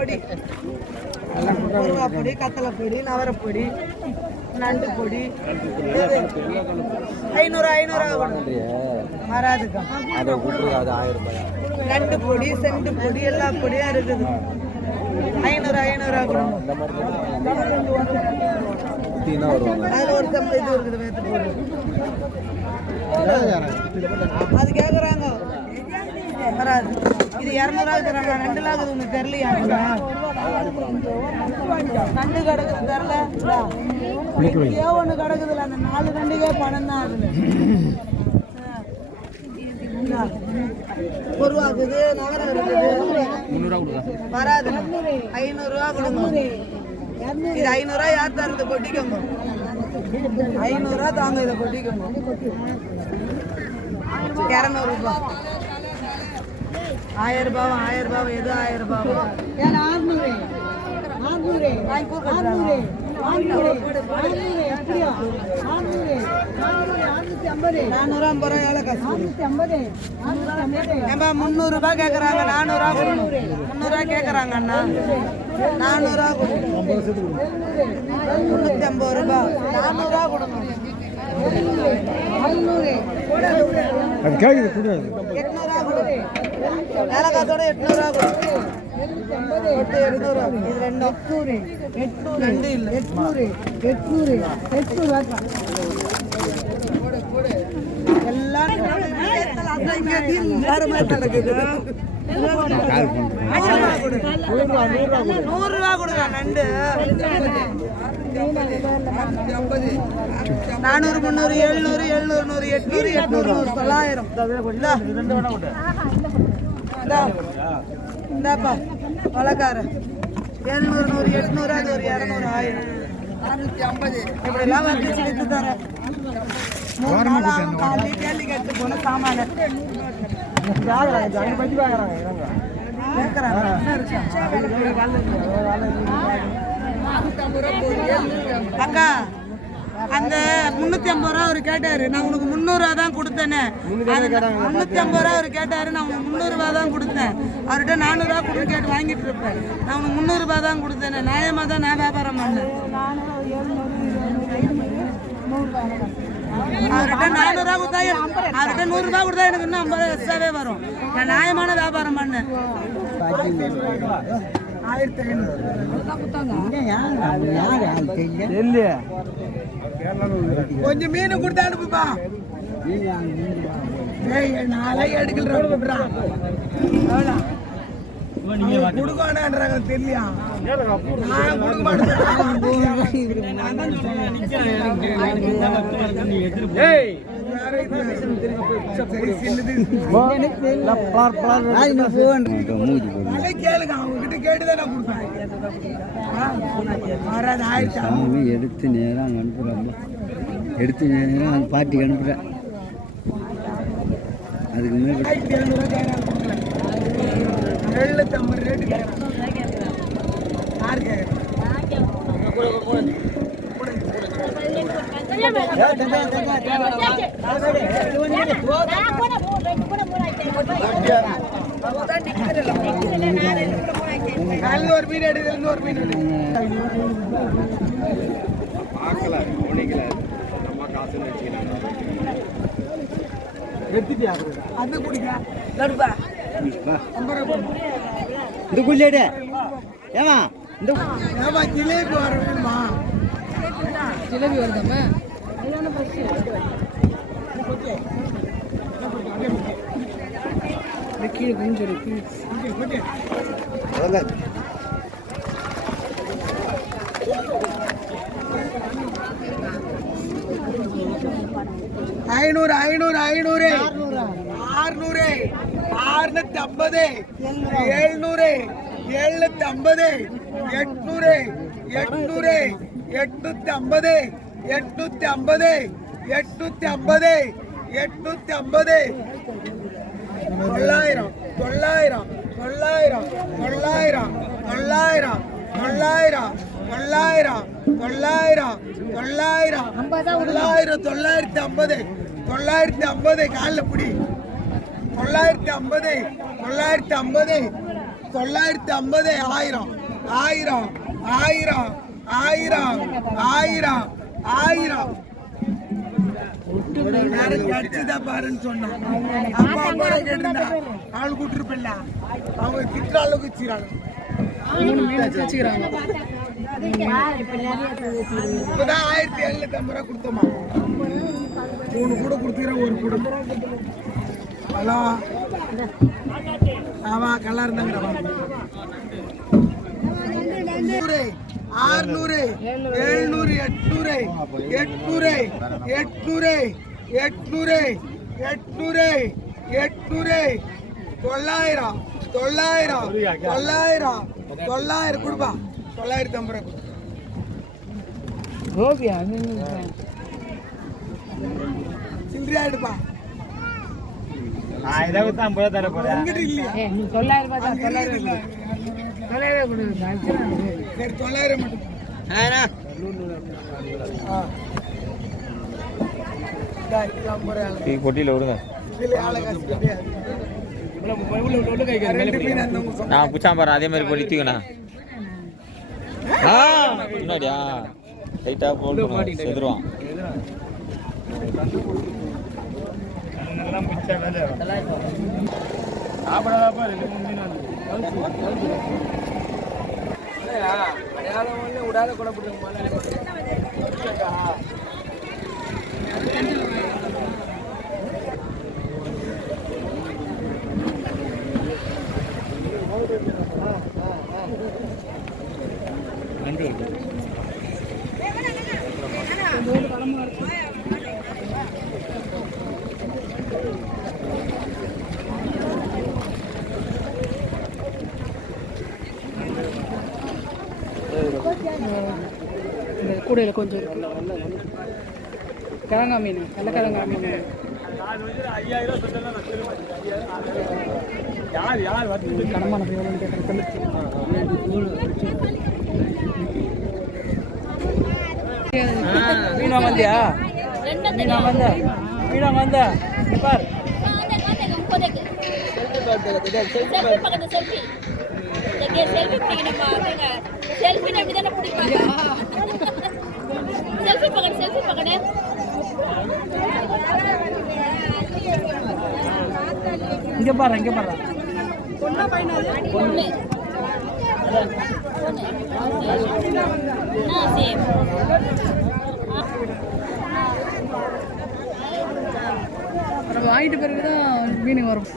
பொடி முருங்கா பொடி கத்தலை பொடி நவரப்பொடி நண்டு பொடி. ஐநூறு ஐநூறு ஆகணும். வராதுக்கா. நண்டு பொடி செண்டு பொடி எல்லா பொடியும் இருக்குது. ஐநூறு ஐநூறு ஆகணும். இந்த மாதிரி குத்தினா வருவாங்க அதில் ஒரு சம்பளம் இது இருக்குது வேத்து பொடி. அது கேட்குறாங்க வராது. இது இரநூறுவா தராங்க ரெண்டு லாகுது ஒன்று தெரியலையா நண்டு கிடக்குது தெரில. ஏ ஒன்று கிடக்குதுல. அந்த நாலு கண்டுக்கே பணம் தான் அதுல. ஒரு ரூபாக்குது நகரம் இருக்குது. வராது. ஐநூறுரூவா கொடுங்க. இது ஐநூறுரூவா யார் தருது கொட்டிக்கோங்க. ஐநூறுரூவா தாங்க இதை கொட்டிக்கோங்க. இரநூறுபா. ஆயிரம் ரூபாவா ஆயிரம் ரூபாவா எது ஆயிரம் ரூபாவா ஏன் ஆறுநூறு ஆறுநூறு ஆறுநூறு முந்நூறுபா கேக்குறாங்க நானூறுபா முந்நூறுபா கேக்குறாங்க அண்ணா. நானூறுபா முன்னூத்தி ஐம்பது ரூபாய். நானூறுபா கொடுங்க கேக்குது கூடாது. ஏலக்காத்தோட எட்நூறுவா எட்நூறுவா இது ரெண்டும் எட்நூறு. எட்நூறு. ரெண்டு இல்லை. எட்நூறு. எட்நூறு. எட்நூறுவா எல்லாரும் நடக்குது. நூறு ரூபா கொடுங்க நண்டு நானூறு முந்நூறு எழுநூறு எழுநூறு நூறு எட்நூறு எட்நூறு நூறு தொள்ளாயிரம் இந்தா. இந்தா. இந்தாப்பா பழக்காரன் எழுநூறு நூறு எட்நூறு அது ஒரு இரநூறு ஆயிரம் இப்படிலாம் வந்து சேர்த்து தரேன் மூணு நாள் ஆகும் காலையில கேள்வி கேட்டு போன சாமான? அக்கா அந்த முன்னூத்தி ஐம்பது ரூபா அவர் கேட்டாரு. நான் உனக்கு முந்நூறுவா தான் கொடுத்தேனே. முன்னூத்தி ஐம்பது ரூபா அவர் கேட்டாரு நான் உனக்கு முந்நூறுவா தான் கொடுத்தேன். அவர்கிட்ட நானூறுவா கொடுத்து கேட்டு வாங்கிட்டு இருப்பேன். நான் உனக்கு முந்நூறுபா தான் கொடுத்தேனே. நியாயமா தான் நான் வியாபாரம் பண்ணேன். அவர்கிட்ட நானூறுரூவா கொடுத்தா அவர்கிட்ட நூறுரூபா கொடுத்தா எனக்கு இன்னும் ஐம்பது எக்ஸ்ட்ராவே வரும். நான் நியாயமான வியாபாரம் பண்ணேன். ஆயிரத்தி ஐநூறு கொஞ்சம் மீன் கொடுத்து அனுப்புப்பா. நாளை எடுக்கல கொடுக்கானான்றாங்க தெரியலையா நான் கொடுக்க மாட்டேன். எடுத்து நேரம் அனுப்புறேன் எடுத்து நேரம் பாட்டிக்கு அனுப்புறேன். அதுக்கு மேலே எழுநூத்தி ஐம்பது ரேட்டு யார் ஒரு மீன் எடுத்து ஒரு மீன் பார்க்கல அது குடிக்க. நடுப்பா. இந்த குள்ளேடு ஏமா இந்த ஏம்மா? ஜிலேபி வர வேணுமா கீழே கொஞ்சம் இருக்கு ஐநூறு ஐநூறு ஐநூறு. ஆறுநூறு. ஆறுநூத்தி ஐம்பது எழுநூறு எழுநூத்தி ஐம்பது எட்நூறு எட்நூறு எட்நூத்தி ஐம்பது எட்நூத்தி ஐம்பது எட்நூத்தி ஐம்பது எட்நூத்தி ஐம்பது தொள்ளாயிரம் தொள்ளாயிரம் தொள்ளாயிரம் தொள்ளாயிரம் தொள்ளாயிரம் தொள்ளாயிரம் தொள்ளாயிரம் தொள்ளாயிரம் தொள்ளாயிரம் தொள்ளாயிரம் தொள்ளாயிரத்தி ஐம்பது தொள்ளாயிரத்தி ஐம்பது காலில் பிடி தொள்ளாயிரத்தி ஐம்பது தொள்ளாயிரத்தி ஐம்பது தொள்ளாயிரத்தி ஐம்பது ஆயிரம் ஆயிரம் ஆயிரம் ஆயிரம் ஆயிரம் ஆயிரம். யாரும் கடிச்சுதா பாருன்னு சொன்னான். அப்பா அம்மா கேட்டிருந்தா ஆள் கூட்டிருப்பில்ல அவங்க திட்டுற அளவுக்கு வச்சுக்கிறாங்க. இப்பதான் ஆயிரத்தி எழுநூத்தி ஐம்பது ரூபா கொடுத்தோமா. மூணு கூட கொடுத்துக்கிறேன் ஒரு கூட. ஹலோ ஆமா கல்லா இருந்தாங்க நூறு ஆறுநூறு எழுநூறு எட்நூறு எட்நூறு எட்நூறு எட்நூறு எட்நூறு எட்நூறு. தொள்ளாயிரம் தொள்ளாயிரம் தொள்ளாயிரம் தொள்ளாயிரம் கொடுப்பா. தொள்ளாயிரத்தி ஐம்பது ரூபா. சில்லறையா எடுப்பா. எங்கிட்ட இல்லையா. சரி தொள்ளாயிரம் மட்டும். ஆ. இந்தா, இது ஐம்பது ரூபா. பொட்டியில் விடுங்க. இதுல ஆளை காசு கிடையாது. ரெண்டு மீன் அந்த உங்க சொந்த- நான் புச்சான் பாரு அதே மாதிரி பொட்டி தூக்கணா ஆ முன்னாடியா லைட்டாக போட்டு செதுருவான் இந்த கூடையில் கொஞ்சம் இருக்கு கிழங்கா மீன். வெள்ளக்கிழங்கா மீன் கடமான எவ்வளோன்னு கேட்குறேன் மீன் வாங்க வந்தியா மீன் வாங்க வந்த மீன் வாங்க வந்த இங்க பார் இங்க பாரு. இங்க பாரு நம்ம வாங்கிட்டு பிறகு தான் மீன் வரும்.